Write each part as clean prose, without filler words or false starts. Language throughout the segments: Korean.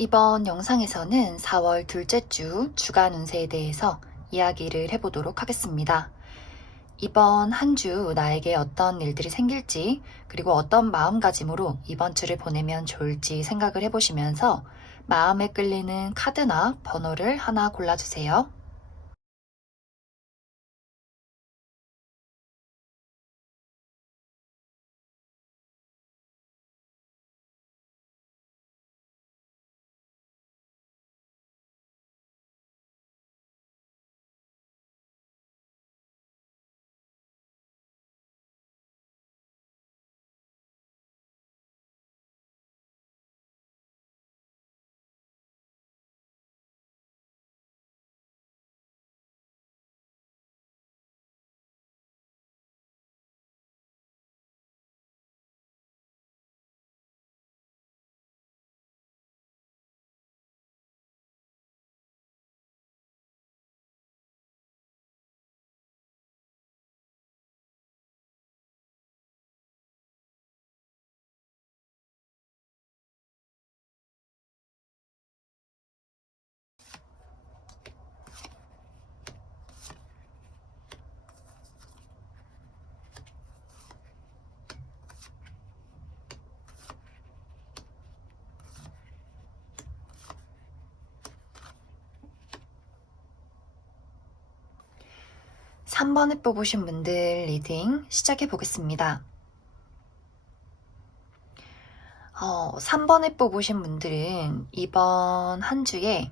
이번 영상에서는 4월 둘째 주 주간 운세에 대해서 이야기를 해보도록 하겠습니다. 이번 한 주 나에게 어떤 일들이 생길지, 그리고 어떤 마음가짐으로 이번 주를 보내면 좋을지 생각을 해보시면서 마음에 끌리는 카드나 번호를 하나 골라주세요. 삼 3번에 뽑으신 분들 리딩 시작해 보겠습니다. 3번에 뽑으신 분들은 이번 한 주에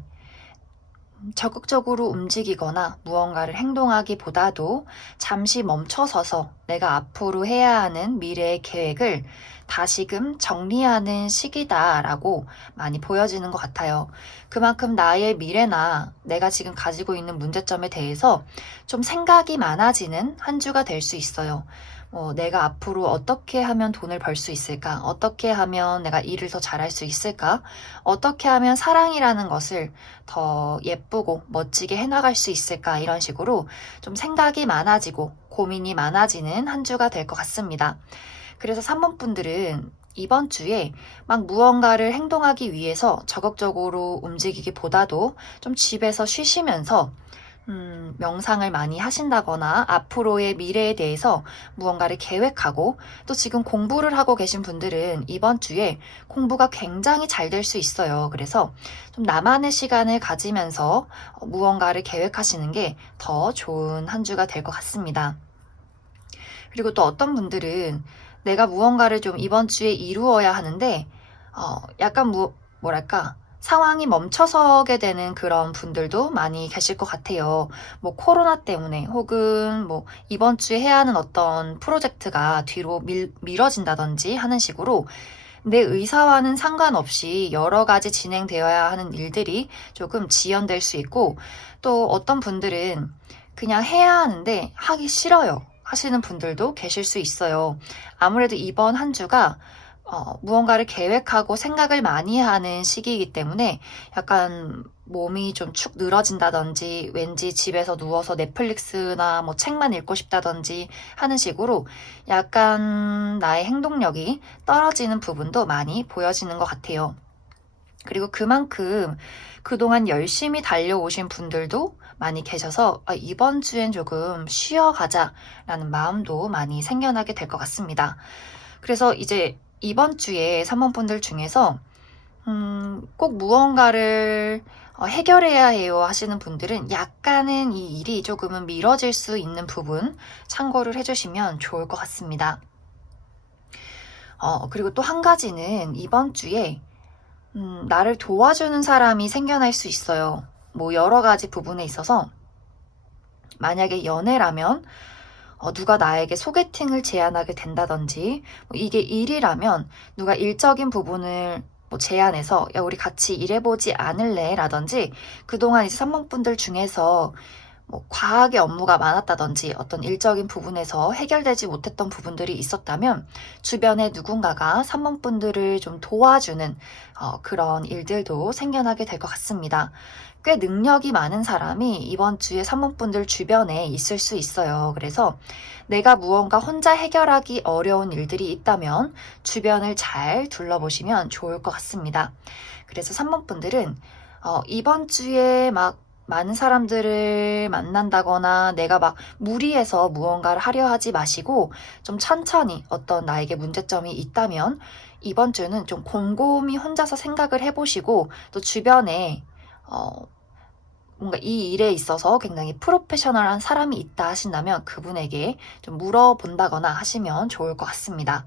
적극적으로 움직이거나 무언가를 행동하기보다도 잠시 멈춰서서 내가 앞으로 해야 하는 미래의 계획을 다시금 정리하는 시기다라고 많이 보여지는 것 같아요. 그만큼 나의 미래나 내가 지금 가지고 있는 문제점에 대해서 좀 생각이 많아지는 한 주가 될 수 있어요. 내가 앞으로 어떻게 하면 돈을 벌 수 있을까? 어떻게 하면 내가 일을 더 잘할 수 있을까? 어떻게 하면 사랑이라는 것을 더 예쁘고 멋지게 해나갈 수 있을까? 이런 식으로 좀 생각이 많아지고 고민이 많아지는 한 주가 될 것 같습니다. 그래서 3번 분들은 이번 주에 막 무언가를 행동하기 위해서 적극적으로 움직이기보다도 좀 집에서 쉬시면서 명상을 많이 하신다거나 앞으로의 미래에 대해서 무언가를 계획하고, 또 지금 공부를 하고 계신 분들은 이번 주에 공부가 굉장히 잘 될 수 있어요. 그래서 좀 나만의 시간을 가지면서 무언가를 계획하시는 게 더 좋은 한 주가 될 것 같습니다. 그리고 또 어떤 분들은 내가 무언가를 좀 이번 주에 이루어야 하는데 약간 뭐랄까 상황이 멈춰서게 되는 그런 분들도 많이 계실 것 같아요. 뭐 코로나 때문에, 혹은 뭐 이번 주에 해야 하는 어떤 프로젝트가 뒤로 미뤄진다든지 하는 식으로 내 의사와는 상관없이 여러 가지 진행되어야 하는 일들이 조금 지연될 수 있고, 또 어떤 분들은 그냥 해야 하는데 하기 싫어요 하시는 분들도 계실 수 있어요. 아무래도 이번 한 주가 무언가를 계획하고 생각을 많이 하는 시기이기 때문에 약간 몸이 좀 축 늘어진다든지, 왠지 집에서 누워서 넷플릭스나 뭐 책만 읽고 싶다든지 하는 식으로 약간 나의 행동력이 떨어지는 부분도 많이 보여지는 것 같아요. 그리고 그만큼 그동안 열심히 달려오신 분들도 많이 계셔서 이번 주엔 조금 쉬어가자라는 마음도 많이 생겨나게 될 것 같습니다. 그래서 이제 이번 주에 사모분들 중에서 꼭 무언가를 해결해야 해요 하시는 분들은 약간은 이 일이 조금은 미뤄질 수 있는 부분 참고를 해주시면 좋을 것 같습니다. 그리고 또 한 가지는 이번 주에 나를 도와주는 사람이 생겨날 수 있어요. 뭐 여러 가지 부분에 있어서 만약에 연애라면 누가 나에게 소개팅을 제안하게 된다든지, 뭐 이게 일이라면 누가 일적인 부분을 뭐 제안해서 야 우리 같이 일해보지 않을래? 라든지, 그동안 이제 산목분들 중에서 뭐 과하게 업무가 많았다든지 어떤 일적인 부분에서 해결되지 못했던 부분들이 있었다면 주변에 누군가가 3번 분들을 좀 도와주는 그런 일들도 생겨나게 될 것 같습니다. 꽤 능력이 많은 사람이 이번 주에 3번 분들 주변에 있을 수 있어요. 그래서 내가 무언가 혼자 해결하기 어려운 일들이 있다면 주변을 잘 둘러보시면 좋을 것 같습니다. 그래서 3번 분들은 이번 주에 막 많은 사람들을 만난다거나 내가 막 무리해서 무언가를 하려 하지 마시고 좀 천천히 어떤 나에게 문제점이 있다면 이번 주는 좀 곰곰이 혼자서 생각을 해보시고 또 주변에 뭔가 이 일에 있어서 굉장히 프로페셔널한 사람이 있다 하신다면 그분에게 좀 물어본다거나 하시면 좋을 것 같습니다.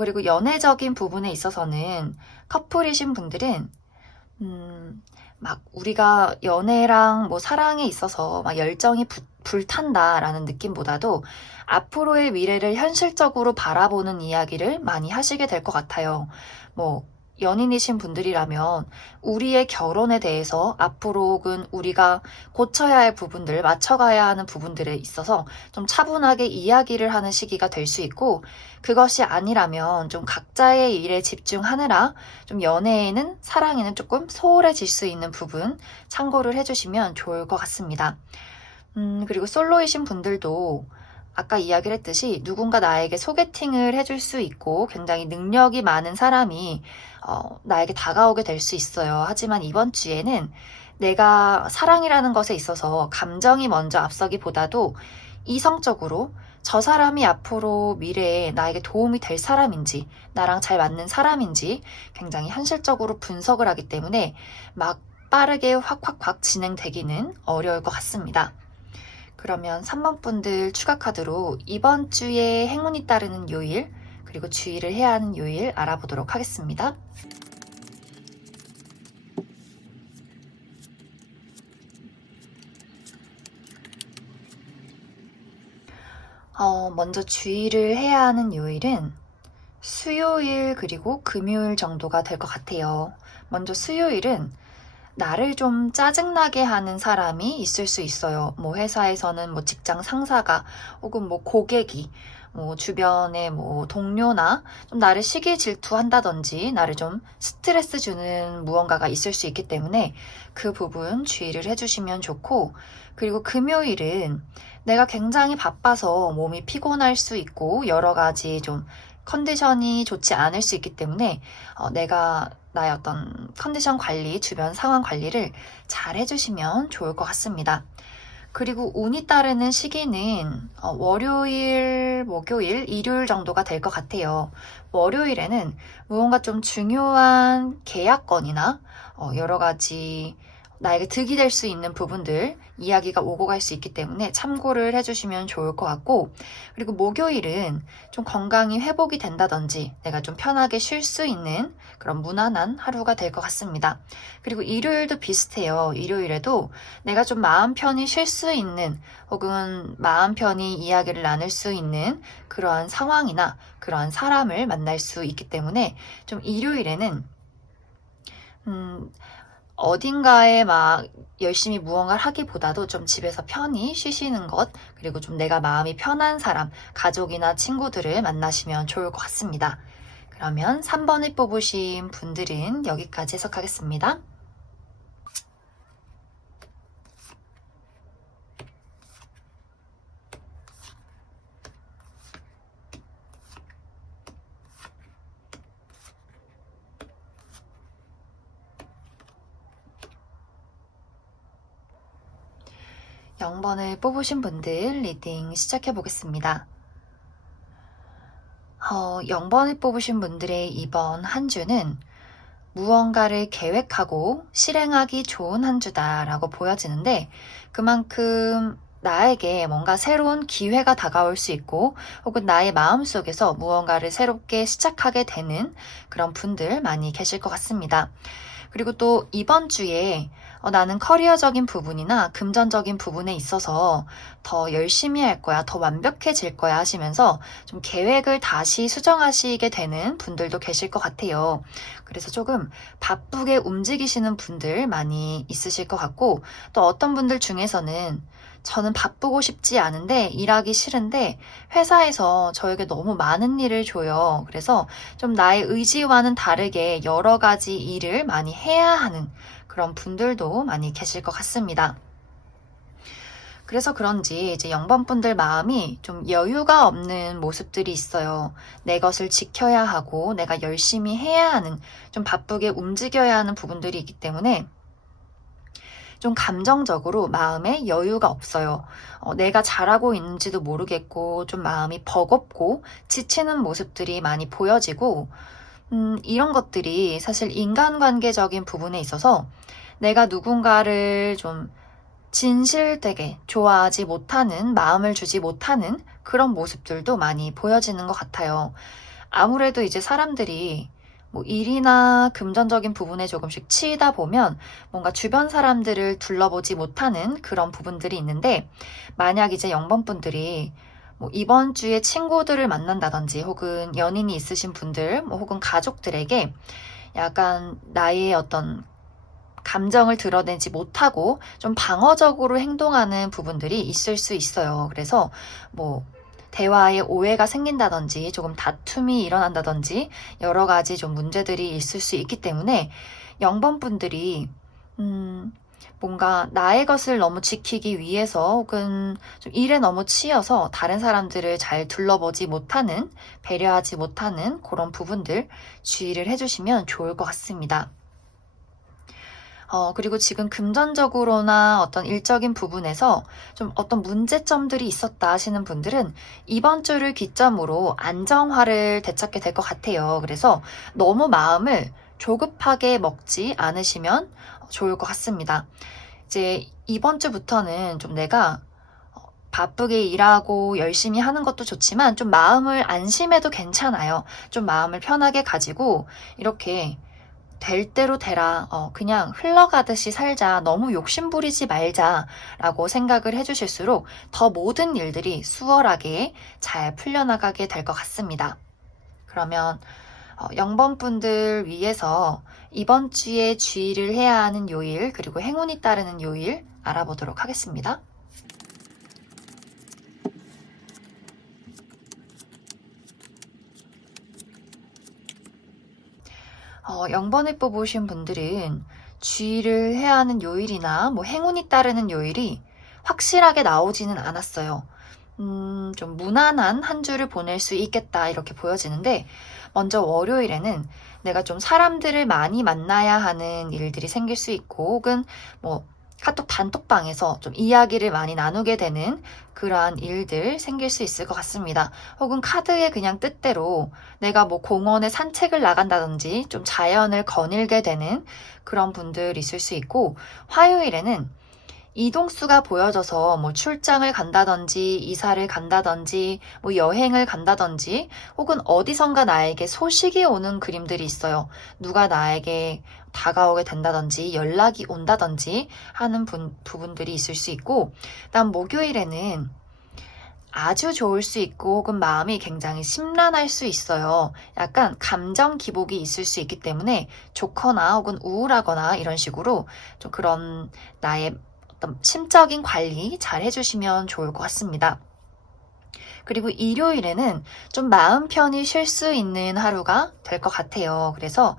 그리고 연애적인 부분에 있어서는 커플이신 분들은 막 우리가 연애랑 뭐 사랑에 있어서 막 열정이 불탄다라는 느낌보다도 앞으로의 미래를 현실적으로 바라보는 이야기를 많이 하시게 될 것 같아요. 뭐 연인이신 분들이라면 우리의 결혼에 대해서 앞으로 혹은 우리가 고쳐야 할 부분들, 맞춰가야 하는 부분들에 있어서 좀 차분하게 이야기를 하는 시기가 될 수 있고, 그것이 아니라면 좀 각자의 일에 집중하느라 좀 연애에는, 사랑에는 조금 소홀해질 수 있는 부분 참고를 해주시면 좋을 것 같습니다. 그리고 솔로이신 분들도 아까 이야기를 했듯이 누군가 나에게 소개팅을 해줄 수 있고 굉장히 능력이 많은 사람이 나에게 다가오게 될 수 있어요. 하지만 이번 주에는 내가 사랑이라는 것에 있어서 감정이 먼저 앞서기보다도 이성적으로 저 사람이 앞으로 미래에 나에게 도움이 될 사람인지, 나랑 잘 맞는 사람인지 굉장히 현실적으로 분석을 하기 때문에 막 빠르게 확 진행되기는 어려울 것 같습니다. 그러면 3번 분들 추가 카드로 이번 주에 행운이 따르는 요일, 그리고 주의를 해야 하는 요일 알아보도록 하겠습니다. 먼저 주의를 해야 하는 요일은 수요일 그리고 금요일 정도가 될 것 같아요. 먼저 수요일은 나를 좀 짜증나게 하는 사람이 있을 수 있어요. 뭐 회사에서는 뭐 직장 상사가 혹은 뭐 고객이 뭐 주변에 뭐 동료나 좀 나를 시기 질투한다든지 나를 좀 스트레스 주는 무언가가 있을 수 있기 때문에 그 부분 주의를 해주시면 좋고, 그리고 금요일은 내가 굉장히 바빠서 몸이 피곤할 수 있고 여러 가지 좀 컨디션이 좋지 않을 수 있기 때문에 내가 나의 어떤 컨디션 관리, 주변 상황 관리를 잘 해주시면 좋을 것 같습니다. 그리고 운이 따르는 시기는 월요일, 목요일, 일요일 정도가 될 것 같아요. 월요일에는 무언가 좀 중요한 계약건이나 여러 가지 나에게 득이 될 수 있는 부분들, 이야기가 오고 갈 수 있기 때문에 참고를 해주시면 좋을 것 같고, 그리고 목요일은 좀 건강이 회복이 된다든지 내가 좀 편하게 쉴 수 있는 그런 무난한 하루가 될 것 같습니다. 그리고 일요일도 비슷해요. 일요일에도 내가 좀 마음 편히 쉴 수 있는 혹은 마음 편히 이야기를 나눌 수 있는 그러한 상황이나 그러한 사람을 만날 수 있기 때문에 좀 일요일에는 어딘가에 막 열심히 무언가를 하기보다도 좀 집에서 편히 쉬시는 것, 그리고 좀 내가 마음이 편한 사람, 가족이나 친구들을 만나시면 좋을 것 같습니다. 그러면 3번을 뽑으신 분들은 여기까지 해석하겠습니다. 0번을 뽑으신 분들 리딩 시작해 보겠습니다. 0번을 뽑으신 분들의 이번 한 주는 무언가를 계획하고 실행하기 좋은 한 주다라고 보여지는데, 그만큼 나에게 뭔가 새로운 기회가 다가올 수 있고 혹은 나의 마음속에서 무언가를 새롭게 시작하게 되는 그런 분들 많이 계실 것 같습니다. 그리고 또 이번 주에 나는 커리어적인 부분이나 금전적인 부분에 있어서 더 열심히 할 거야, 더 완벽해질 거야 하시면서 좀 계획을 다시 수정하시게 되는 분들도 계실 것 같아요. 그래서 조금 바쁘게 움직이시는 분들 많이 있으실 것 같고, 또 어떤 분들 중에서는 저는 바쁘고 싶지 않은데 일하기 싫은데 회사에서 저에게 너무 많은 일을 줘요. 그래서 좀 나의 의지와는 다르게 여러 가지 일을 많이 해야 하는 그런 분들도 많이 계실 것 같습니다. 그래서 그런지 이제 0번분들 마음이 좀 여유가 없는 모습들이 있어요. 내 것을 지켜야 하고 내가 열심히 해야 하는, 좀 바쁘게 움직여야 하는 부분들이 있기 때문에 좀 감정적으로 마음에 여유가 없어요. 내가 잘하고 있는지도 모르겠고 좀 마음이 버겁고 지치는 모습들이 많이 보여지고, 이런 것들이 사실 인간관계적인 부분에 있어서 내가 누군가를 좀 진실되게 좋아하지 못하는, 마음을 주지 못하는 그런 모습들도 많이 보여지는 것 같아요. 아무래도 이제 사람들이 뭐 일이나 금전적인 부분에 조금씩 치이다 보면 뭔가 주변 사람들을 둘러보지 못하는 그런 부분들이 있는데, 만약 이제 0번분들이 뭐 이번 주에 친구들을 만난다든지 혹은 연인이 있으신 분들, 뭐 혹은 가족들에게 약간 나의 어떤 감정을 드러내지 못하고 좀 방어적으로 행동하는 부분들이 있을 수 있어요. 그래서 뭐 대화에 오해가 생긴다든지 조금 다툼이 일어난다든지 여러 가지 좀 문제들이 있을 수 있기 때문에 0번분들이 뭔가 나의 것을 너무 지키기 위해서 혹은 좀 일에 너무 치여서 다른 사람들을 잘 둘러보지 못하는, 배려하지 못하는 그런 부분들 주의를 해주시면 좋을 것 같습니다. 그리고 지금 금전적으로나 어떤 일적인 부분에서 좀 어떤 문제점들이 있었다 하시는 분들은 이번 주를 기점으로 안정화를 되찾게 될 것 같아요. 그래서 너무 마음을 조급하게 먹지 않으시면 좋을 것 같습니다. 이제 이번 주부터는 좀 내가 바쁘게 일하고 열심히 하는 것도 좋지만 좀 마음을 안심해도 괜찮아요. 좀 마음을 편하게 가지고 이렇게 될 대로 되라. 그냥 흘러가듯이 살자. 너무 욕심부리지 말자라고 생각을 해주실수록 더 모든 일들이 수월하게 잘 풀려나가게 될 것 같습니다. 그러면 0번분들 위해서 이번 주에 주의를 해야 하는 요일, 그리고 행운이 따르는 요일 알아보도록 하겠습니다. 0번을 뽑으신 분들은 주의를 해야 하는 요일이나 뭐 행운이 따르는 요일이 확실하게 나오지는 않았어요. 좀 무난한 한 주를 보낼 수 있겠다 이렇게 보여지는데, 먼저 월요일에는 내가 좀 사람들을 많이 만나야 하는 일들이 생길 수 있고, 혹은 뭐 카톡 단톡방에서 좀 이야기를 많이 나누게 되는 그러한 일들 생길 수 있을 것 같습니다. 혹은 카드의 그냥 뜻대로 내가 뭐 공원에 산책을 나간다든지 좀 자연을 거닐게 되는 그런 분들 있을 수 있고, 화요일에는 이동수가 보여져서 뭐 출장을 간다든지 이사를 간다든지 뭐 여행을 간다든지 혹은 어디선가 나에게 소식이 오는 그림들이 있어요. 누가 나에게 다가오게 된다든지 연락이 온다든지 하는 부분들이 있을 수 있고, 그다음 목요일에는 아주 좋을 수 있고 혹은 마음이 굉장히 심란할 수 있어요. 약간 감정 기복이 있을 수 있기 때문에 좋거나 혹은 우울하거나 이런 식으로 좀 그런 나의 어떤 심적인 관리 잘 해주시면 좋을 것 같습니다. 그리고 일요일에는 좀 마음 편히 쉴 수 있는 하루가 될 것 같아요. 그래서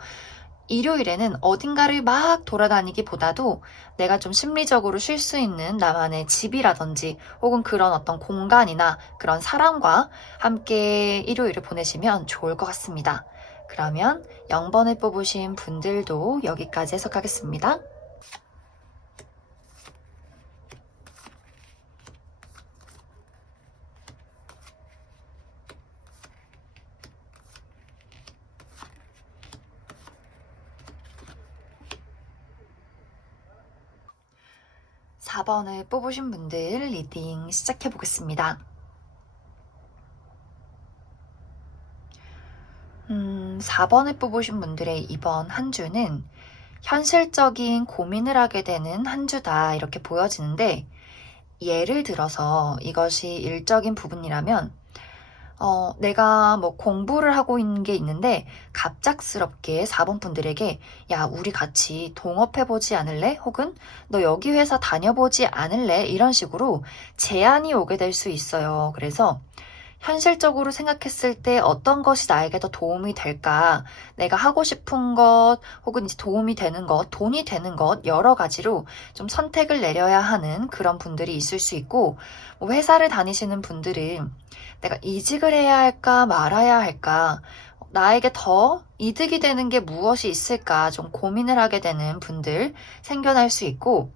일요일에는 어딘가를 막 돌아다니기보다도 내가 좀 심리적으로 쉴 수 있는 나만의 집이라든지 혹은 그런 어떤 공간이나 그런 사람과 함께 일요일을 보내시면 좋을 것 같습니다. 그러면 0번을 뽑으신 분들도 여기까지 해석하겠습니다. 4번을 뽑으신 분들 리딩 시작해 보겠습니다. 4번을 뽑으신 분들의 이번 한 주는 현실적인 고민을 하게 되는 한 주다 이렇게 보여지는데, 예를 들어서 이것이 일적인 부분이라면 내가 뭐 공부를 하고 있는 게 있는데 갑작스럽게 4번 분들에게 야, 우리 같이 동업해보지 않을래? 혹은 너 여기 회사 다녀보지 않을래? 이런 식으로 제안이 오게 될 수 있어요. 그래서 현실적으로 생각했을 때 어떤 것이 나에게 더 도움이 될까? 내가 하고 싶은 것, 혹은 이제 도움이 되는 것, 돈이 되는 것, 여러 가지로 좀 선택을 내려야 하는 그런 분들이 있을 수 있고, 뭐 회사를 다니시는 분들은 내가 이직을 해야 할까, 말아야 할까? 나에게 더 이득이 되는 게 무엇이 있을까? 좀 고민을 하게 되는 분들 생겨날 수 있고,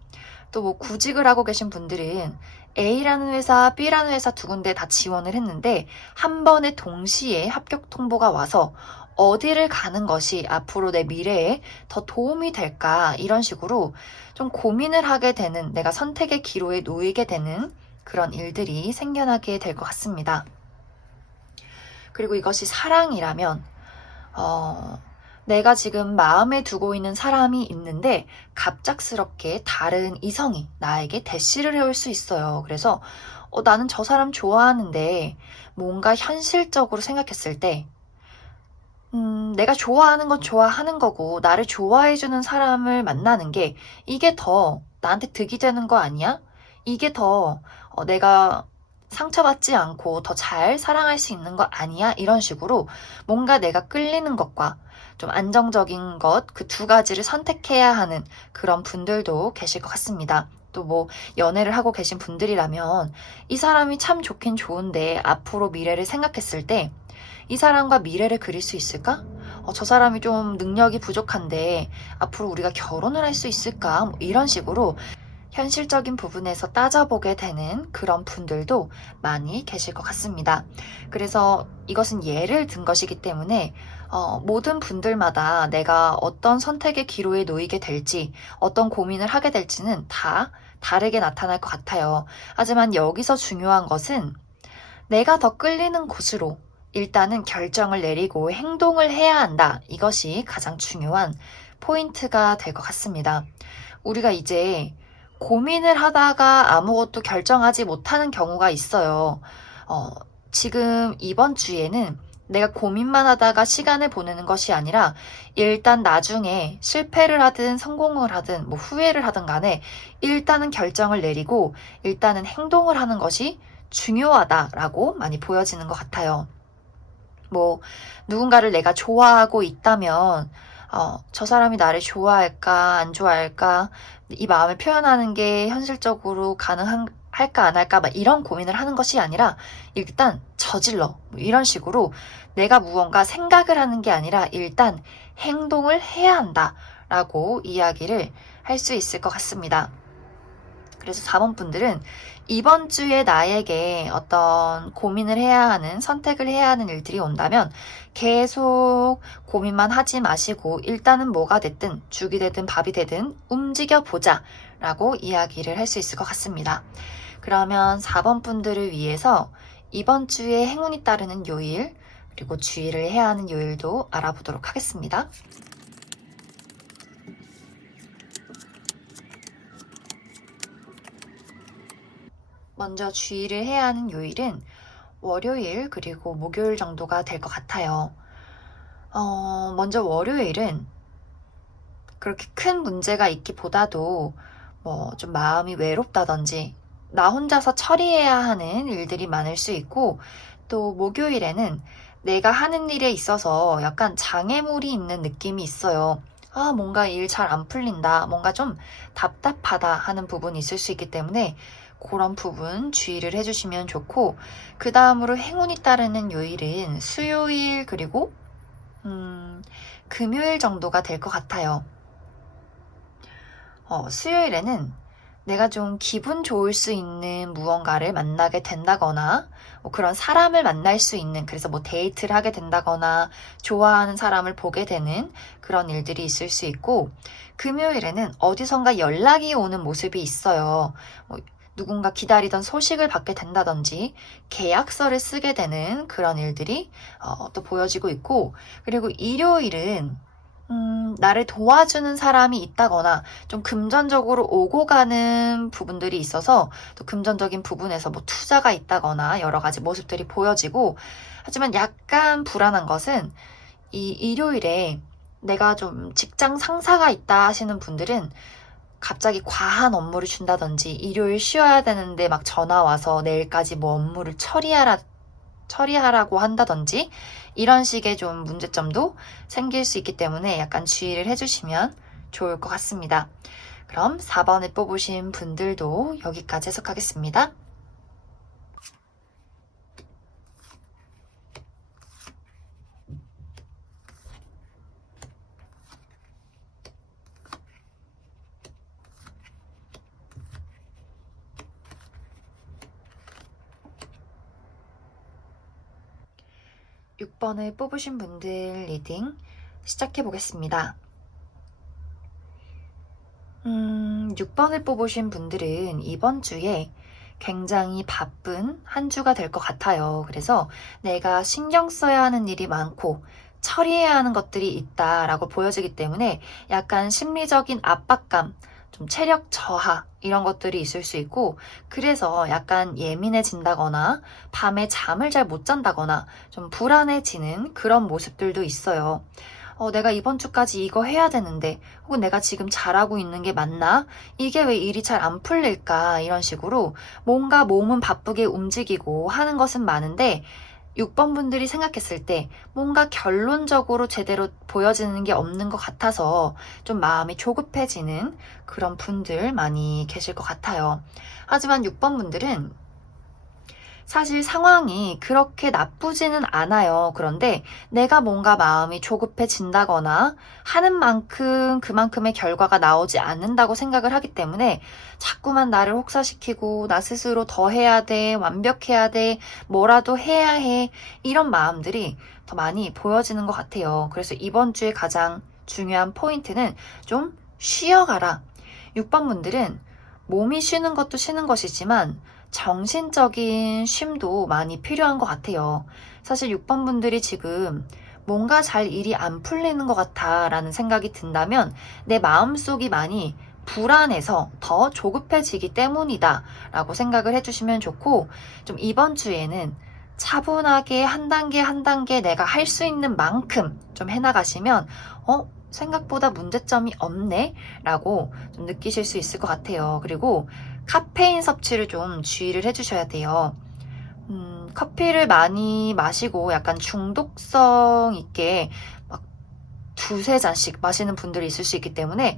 또 뭐 구직을 하고 계신 분들은 A라는 회사, B라는 회사 두 군데 다 지원을 했는데 한 번에 동시에 합격 통보가 와서 어디를 가는 것이 앞으로 내 미래에 더 도움이 될까, 이런 식으로 좀 고민을 하게 되는, 내가 선택의 기로에 놓이게 되는 그런 일들이 생겨나게 될 것 같습니다. 그리고 이것이 사랑이라면 내가 지금 마음에 두고 있는 사람이 있는데 갑작스럽게 다른 이성이 나에게 대시를 해올 수 있어요. 그래서 나는 저 사람 좋아하는데, 뭔가 현실적으로 생각했을 때 내가 좋아하는 건 좋아하는 거고 나를 좋아해주는 사람을 만나는 게 이게 더 나한테 득이 되는 거 아니야? 이게 더 내가 상처받지 않고 더 잘 사랑할 수 있는 거 아니야? 이런 식으로 뭔가 내가 끌리는 것과 좀 안정적인 것, 그 두 가지를 선택해야 하는 그런 분들도 계실 것 같습니다. 또 뭐 연애를 하고 계신 분들이라면 이 사람이 참 좋긴 좋은데 앞으로 미래를 생각했을 때 이 사람과 미래를 그릴 수 있을까? 저 사람이 좀 능력이 부족한데 앞으로 우리가 결혼을 할 수 있을까? 뭐 이런 식으로 현실적인 부분에서 따져보게 되는 그런 분들도 많이 계실 것 같습니다. 그래서 이것은 예를 든 것이기 때문에 모든 분들마다 내가 어떤 선택의 기로에 놓이게 될지, 어떤 고민을 하게 될지는 다 다르게 나타날 것 같아요. 하지만 여기서 중요한 것은 내가 더 끌리는 곳으로 일단은 결정을 내리고 행동을 해야 한다. 이것이 가장 중요한 포인트가 될 것 같습니다. 우리가 이제 고민을 하다가 아무것도 결정하지 못하는 경우가 있어요. 지금 이번 주에는 내가 고민만 하다가 시간을 보내는 것이 아니라 일단 나중에 실패를 하든 성공을 하든 뭐 후회를 하든 간에 일단은 결정을 내리고 일단은 행동을 하는 것이 중요하다라고 많이 보여지는 것 같아요. 뭐 누군가를 내가 좋아하고 있다면 저 사람이 나를 좋아할까 안 좋아할까, 이 마음을 표현하는 게 현실적으로 가능할까 안 할까, 막 이런 고민을 하는 것이 아니라 일단 저질러, 뭐 이런 식으로 내가 무언가 생각을 하는 게 아니라 일단 행동을 해야 한다라고 이야기를 할 수 있을 것 같습니다. 그래서 4번 분들은 이번 주에 나에게 어떤 고민을 해야 하는, 선택을 해야 하는 일들이 온다면 계속 고민만 하지 마시고 일단은 뭐가 됐든 죽이 되든 밥이 되든 움직여 보자 라고 이야기를 할 수 있을 것 같습니다. 그러면 4번 분들을 위해서 이번 주에 행운이 따르는 요일, 그리고 주의를 해야 하는 요일도 알아보도록 하겠습니다. 먼저 주의를 해야 하는 요일은 월요일 그리고 목요일 정도가 될 것 같아요. 먼저 월요일은 그렇게 큰 문제가 있기보다도 뭐 좀 마음이 외롭다든지 나 혼자서 처리해야 하는 일들이 많을 수 있고, 또 목요일에는 내가 하는 일에 있어서 약간 장애물이 있는 느낌이 있어요. 뭔가 일 잘 안 풀린다, 뭔가 좀 답답하다 하는 부분이 있을 수 있기 때문에 그런 부분 주의를 해주시면 좋고, 그 다음으로 행운이 따르는 요일은 수요일 그리고 금요일 정도가 될 것 같아요. 수요일에는 내가 좀 기분 좋을 수 있는 무언가를 만나게 된다거나, 뭐 그런 사람을 만날 수 있는, 그래서 뭐 데이트를 하게 된다거나 좋아하는 사람을 보게 되는 그런 일들이 있을 수 있고, 금요일에는 어디선가 연락이 오는 모습이 있어요. 누군가 기다리던 소식을 받게 된다든지 계약서를 쓰게 되는 그런 일들이 또 보여지고 있고, 그리고 일요일은 나를 도와주는 사람이 있다거나 좀 금전적으로 오고 가는 부분들이 있어서 또 금전적인 부분에서 뭐 투자가 있다거나 여러 가지 모습들이 보여지고, 하지만 약간 불안한 것은 이 일요일에 내가 좀 직장 상사가 있다 하시는 분들은 갑자기 과한 업무를 준다든지, 일요일 쉬어야 되는데 막 전화 와서 내일까지 뭐 업무를 처리하라고 한다든지, 이런 식의 좀 문제점도 생길 수 있기 때문에 약간 주의를 해주시면 좋을 것 같습니다. 그럼 4번을 뽑으신 분들도 여기까지 해석하겠습니다. 6번을 뽑으신 분들 리딩 시작해 보겠습니다. 6번을 뽑으신 분들은 이번 주에 굉장히 바쁜 한 주가 될 것 같아요. 그래서 내가 신경 써야 하는 일이 많고 처리해야 하는 것들이 있다라고 보여지기 때문에 약간 심리적인 압박감, 좀 체력 저하 이런 것들이 있을 수 있고, 그래서 약간 예민해진다거나 밤에 잠을 잘 못 잔다거나 좀 불안해지는 그런 모습들도 있어요. 내가 이번 주까지 이거 해야 되는데, 혹은 내가 지금 잘하고 있는 게 맞나? 이게 왜 일이 잘 안 풀릴까? 이런 식으로 뭔가 몸은 바쁘게 움직이고 하는 것은 많은데, 6번 분들이 생각했을 때 뭔가 결론적으로 제대로 보여지는 게 없는 것 같아서 좀 마음이 조급해지는 그런 분들 많이 계실 것 같아요. 하지만 6번 분들은 사실 상황이 그렇게 나쁘지는 않아요. 그런데 내가 뭔가 마음이 조급해진다거나 하는 만큼 그만큼의 결과가 나오지 않는다고 생각을 하기 때문에 자꾸만 나를 혹사시키고 나 스스로 더 해야 돼, 완벽해야 돼, 뭐라도 해야 해, 이런 마음들이 더 많이 보여지는 것 같아요. 그래서 이번 주에 가장 중요한 포인트는 좀 쉬어가라. 6번 분들은 몸이 쉬는 것도 쉬는 것이지만 정신적인 쉼도 많이 필요한 것 같아요. 사실 6번 분들이 지금 뭔가 잘 일이 안 풀리는 것 같아 라는 생각이 든다면 내 마음속이 많이 불안해서 더 조급해지기 때문이다 라고 생각을 해주시면 좋고, 좀 이번 주에는 차분하게 한 단계 한 단계 내가 할 수 있는 만큼 좀 해나가시면 생각보다 문제점이 없네 라고 좀 느끼실 수 있을 것 같아요. 그리고 카페인 섭취를 좀 주의를 해주셔야 돼요. 커피를 많이 마시고 약간 중독성 있게 막 두세 잔씩 마시는 분들이 있을 수 있기 때문에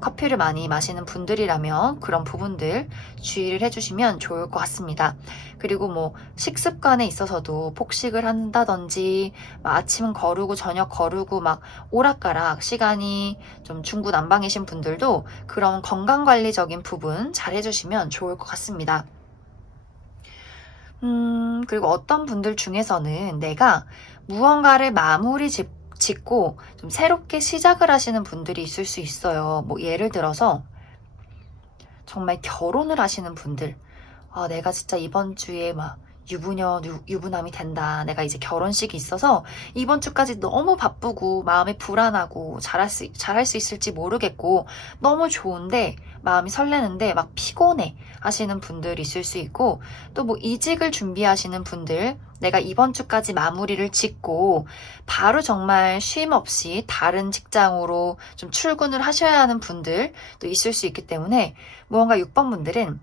커피를 많이 마시는 분들이라면 그런 부분들 주의를 해주시면 좋을 것 같습니다. 그리고 뭐 식습관에 있어서도 폭식을 한다든지 아침은 거르고 저녁 거르고 막 오락가락 시간이 좀 중구난방이신 분들도 그런 건강관리적인 부분 잘 해주시면 좋을 것 같습니다. 그리고 어떤 분들 중에서는 내가 무언가를 마무리 짓고 좀 새롭게 시작을 하시는 분들이 있을 수 있어요. 뭐 예를 들어서 정말 결혼을 하시는 분들, 내가 진짜 이번 주에 막 유부남이 된다. 내가 이제 결혼식이 있어서 이번 주까지 너무 바쁘고 마음이 불안하고 잘할 수 있을지 모르겠고 너무 좋은데 마음이 설레는데 막 피곤해 하시는 분들 있을 수 있고, 또 뭐 이직을 준비하시는 분들, 내가 이번 주까지 마무리를 짓고 바로 정말 쉼 없이 다른 직장으로 좀 출근을 하셔야 하는 분들도 있을 수 있기 때문에 무언가 6번 분들은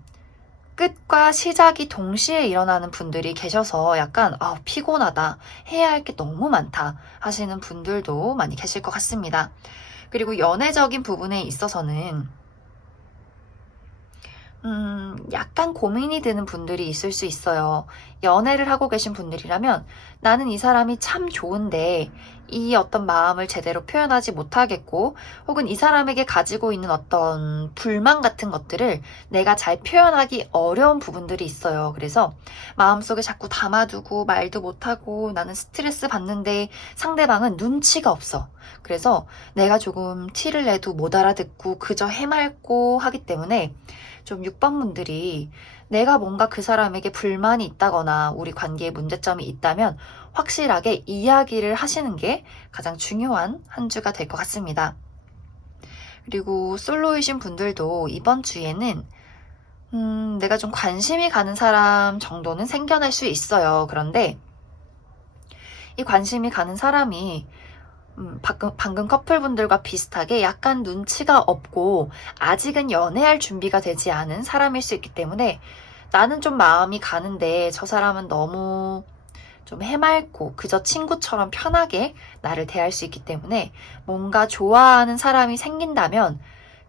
끝과 시작이 동시에 일어나는 분들이 계셔서 약간 피곤하다, 해야 할 게 너무 많다 하시는 분들도 많이 계실 것 같습니다. 그리고 연애적인 부분에 있어서는 약간 고민이 드는 분들이 있을 수 있어요. 연애를 하고 계신 분들이라면 나는 이 사람이 참 좋은데 이 어떤 마음을 제대로 표현하지 못하겠고, 혹은 이 사람에게 가지고 있는 어떤 불만 같은 것들을 내가 잘 표현하기 어려운 부분들이 있어요. 그래서 마음속에 자꾸 담아두고 말도 못하고 나는 스트레스 받는데 상대방은 눈치가 없어. 그래서 내가 조금 티를 내도 못 알아듣고 그저 해맑고 하기 때문에 좀 6번 분들이 내가 뭔가 그 사람에게 불만이 있다거나 우리 관계에 문제점이 있다면 확실하게 이야기를 하시는 게 가장 중요한 한 주가 될 것 같습니다. 그리고 솔로이신 분들도 이번 주에는 내가 좀 관심이 가는 사람 정도는 생겨날 수 있어요. 그런데 이 관심이 가는 사람이 방금 커플분들과 비슷하게 약간 눈치가 없고 아직은 연애할 준비가 되지 않은 사람일 수 있기 때문에 나는 좀 마음이 가는데 저 사람은 너무 좀 해맑고 그저 친구처럼 편하게 나를 대할 수 있기 때문에 뭔가 좋아하는 사람이 생긴다면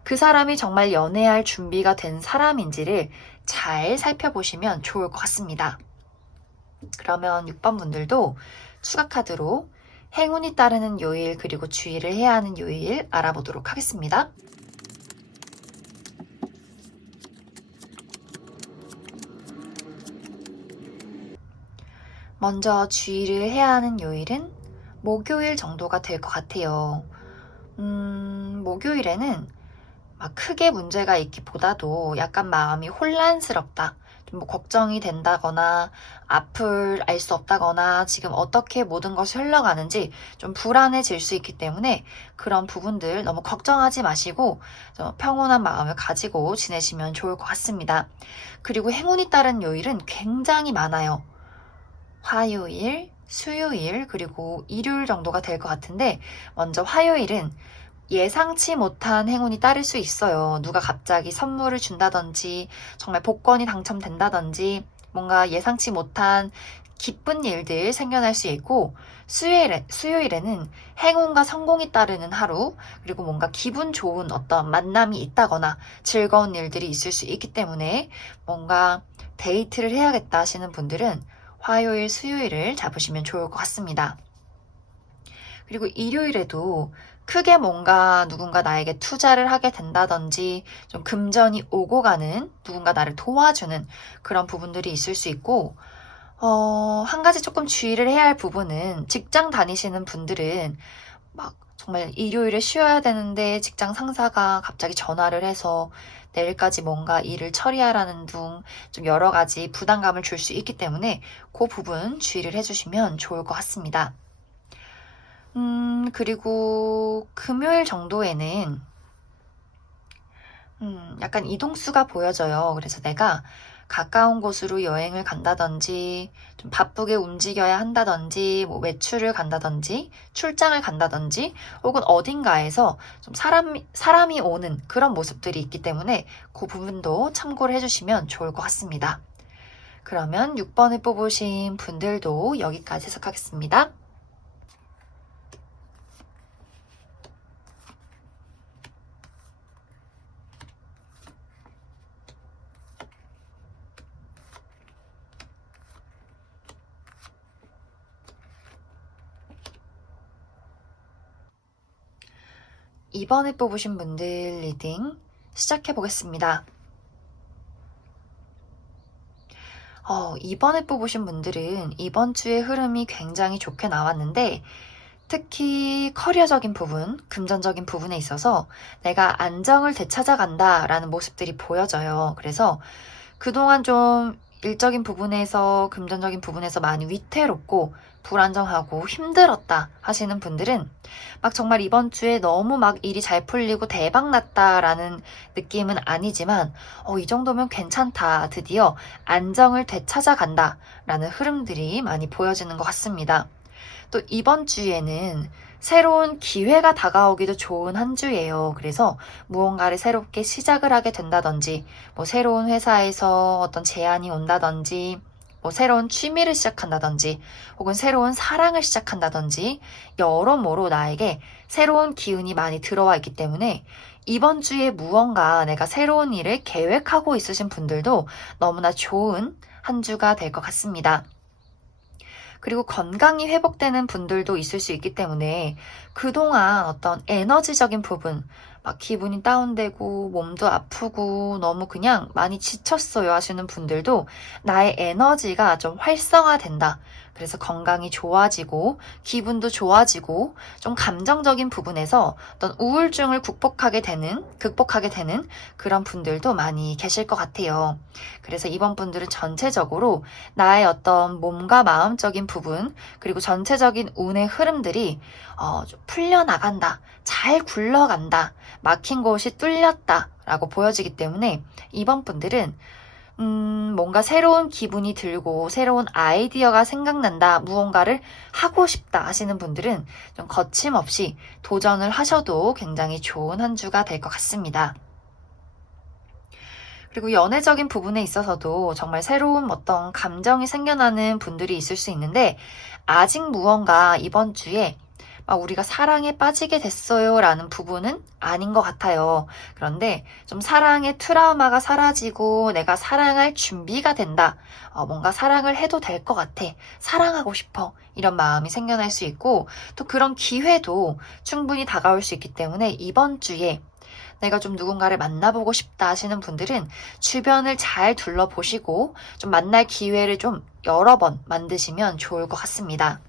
그 사람이 정말 연애할 준비가 된 사람인지를 잘 살펴보시면 좋을 것 같습니다. 그러면 6번 분들도 추가 카드로 행운이 따르는 요일 그리고 주의를 해야 하는 요일 알아보도록 하겠습니다. 먼저 주의를 해야 하는 요일은 목요일 정도가 될 것 같아요. 목요일에는 막 크게 문제가 있기보다도 약간 마음이 혼란스럽다. 좀 뭐 걱정이 된다거나 앞을 알 수 없다거나 지금 어떻게 모든 것이 흘러가는지 좀 불안해질 수 있기 때문에 그런 부분들 너무 걱정하지 마시고 좀 평온한 마음을 가지고 지내시면 좋을 것 같습니다. 그리고 행운이 따른 요일은 굉장히 많아요. 화요일, 수요일, 그리고 일요일 정도가 될 것 같은데 먼저 화요일은 예상치 못한 행운이 따를 수 있어요. 누가 갑자기 선물을 준다든지 정말 복권이 당첨된다든지 뭔가 예상치 못한 기쁜 일들 생겨날 수 있고 수요일에는 행운과 성공이 따르는 하루 그리고 뭔가 기분 좋은 어떤 만남이 있다거나 즐거운 일들이 있을 수 있기 때문에 뭔가 데이트를 해야겠다 하시는 분들은 화요일, 수요일을 잡으시면 좋을 것 같습니다. 그리고 일요일에도 크게 뭔가 누군가 나에게 투자를 하게 된다든지 좀 금전이 오고 가는 누군가 나를 도와주는 그런 부분들이 있을 수 있고 한 가지 조금 주의를 해야 할 부분은 직장 다니시는 분들은 막 정말 일요일에 쉬어야 되는데 직장 상사가 갑자기 전화를 해서 내일까지 뭔가 일을 처리하라는 둥 좀 여러 가지 부담감을 줄 수 있기 때문에 그 부분 주의를 해주시면 좋을 것 같습니다. 그리고 금요일 정도에는 약간 이동수가 보여져요. 그래서 내가 가까운 곳으로 여행을 간다든지 좀 바쁘게 움직여야 한다든지 뭐 외출을 간다든지 출장을 간다든지 혹은 어딘가에서 좀 사람이 오는 그런 모습들이 있기 때문에 그 부분도 참고를 해주시면 좋을 것 같습니다. 그러면 6번을 뽑으신 분들도 여기까지 해석하겠습니다. 이번에 뽑으신 분들 리딩 시작해 보겠습니다. 이번에 뽑으신 분들은 이번 주의 흐름이 굉장히 좋게 나왔는데 특히 커리어적인 부분, 금전적인 부분에 있어서 내가 안정을 되찾아간다 라는 모습들이 보여져요. 그래서 그동안 좀 일적인 부분에서 금전적인 부분에서 많이 위태롭고 불안정하고 힘들었다 하시는 분들은 막 정말 이번 주에 너무 막 일이 잘 풀리고 대박 났다라는 느낌은 아니지만 이 정도면 괜찮다. 드디어 안정을 되찾아간다 라는 흐름들이 많이 보여지는 것 같습니다. 또 이번 주에는 새로운 기회가 다가오기도 좋은 한 주예요. 그래서 무언가를 새롭게 시작을 하게 된다든지, 뭐 새로운 회사에서 어떤 제안이 온다든지, 뭐 새로운 취미를 시작한다든지, 혹은 새로운 사랑을 시작한다든지, 여러모로 나에게 새로운 기운이 많이 들어와 있기 때문에 이번 주에 무언가 내가 새로운 일을 계획하고 있으신 분들도 너무나 좋은 한 주가 될 것 같습니다. 그리고 건강이 회복되는 분들도 있을 수 있기 때문에 그동안 어떤 에너지적인 부분, 막 기분이 다운되고 몸도 아프고 너무 그냥 많이 지쳤어요 하시는 분들도 나의 에너지가 좀 활성화된다. 그래서 건강이 좋아지고 기분도 좋아지고 좀 감정적인 부분에서 어떤 우울증을 극복하게 되는 그런 분들도 많이 계실 것 같아요. 그래서 이번 분들은 전체적으로 나의 어떤 몸과 마음적인 부분, 그리고 전체적인 운의 흐름들이 좀 풀려나간다, 잘 굴러간다, 막힌 곳이 뚫렸다 라고 보여지기 때문에 이번 분들은 뭔가 새로운 기분이 들고 새로운 아이디어가 생각난다, 무언가를 하고 싶다 하시는 분들은 좀 거침없이 도전을 하셔도 굉장히 좋은 한 주가 될 것 같습니다. 그리고 연애적인 부분에 있어서도 정말 새로운 어떤 감정이 생겨나는 분들이 있을 수 있는데, 아직 무언가 이번 주에 우리가 사랑에 빠지게 됐어요 라는 부분은 아닌 것 같아요. 그런데 좀 사랑의 트라우마가 사라지고 내가 사랑할 준비가 된다. 뭔가 사랑을 해도 될 것 같아. 사랑하고 싶어. 이런 마음이 생겨날 수 있고, 또 그런 기회도 충분히 다가올 수 있기 때문에 이번 주에 내가 좀 누군가를 만나보고 싶다 하시는 분들은 주변을 잘 둘러보시고 좀 만날 기회를 좀 여러 번 만드시면 좋을 것 같습니다.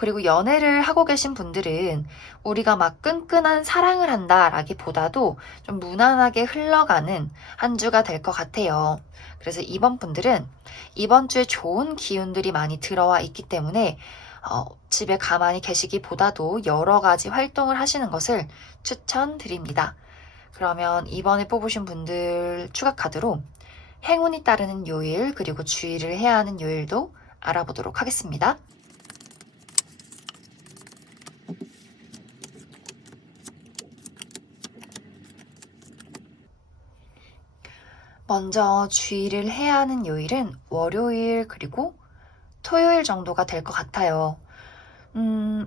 그리고 연애를 하고 계신 분들은 우리가 막 끈끈한 사랑을 한다라기보다도 좀 무난하게 흘러가는 한 주가 될 것 같아요. 그래서 이번 분들은 이번 주에 좋은 기운들이 많이 들어와 있기 때문에 집에 가만히 계시기보다도 여러 가지 활동을 하시는 것을 추천드립니다. 그러면 이번에 뽑으신 분들 추가 카드로 행운이 따르는 요일, 그리고 주의를 해야 하는 요일도 알아보도록 하겠습니다. 먼저 주의를 해야 하는 요일은 월요일 그리고 토요일 정도가 될 것 같아요.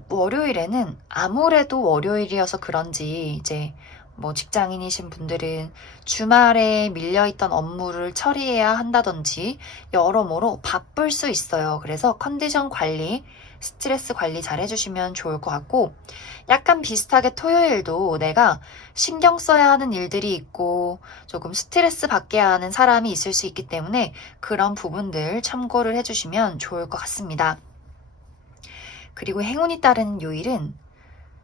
월요일에는 아무래도 월요일이어서 그런지 이제 뭐 직장인이신 분들은 주말에 밀려있던 업무를 처리해야 한다든지 여러모로 바쁠 수 있어요. 그래서 컨디션 관리, 스트레스 관리 잘 해주시면 좋을 것 같고, 약간 비슷하게 토요일도 내가 신경 써야 하는 일들이 있고 조금 스트레스 받게 하는 사람이 있을 수 있기 때문에 그런 부분들 참고를 해주시면 좋을 것 같습니다. 그리고 행운이 따르는 요일은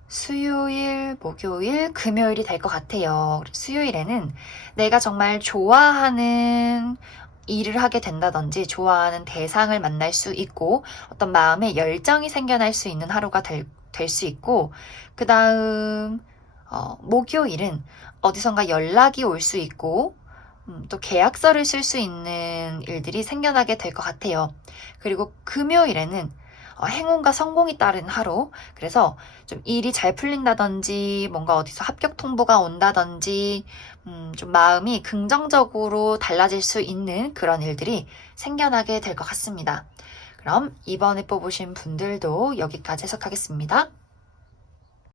수요일, 목요일, 금요일이 될 것 같아요. 수요일에는 내가 정말 좋아하는 일을 하게 된다든지 좋아하는 대상을 만날 수 있고 어떤 마음에 열정이 생겨날 수 있는 하루가 될 수 있고, 그 다음 목요일은 어디선가 연락이 올 수 있고 또 계약서를 쓸 수 있는 일들이 생겨나게 될 것 같아요. 그리고 금요일에는 행운과 성공이 따른 하루, 그래서 좀 일이 잘 풀린다든지 뭔가 어디서 합격 통보가 온다든지 좀 마음이 긍정적으로 달라질 수 있는 그런 일들이 생겨나게 될 것 같습니다. 그럼 이번에 뽑으신 분들도 여기까지 해석하겠습니다.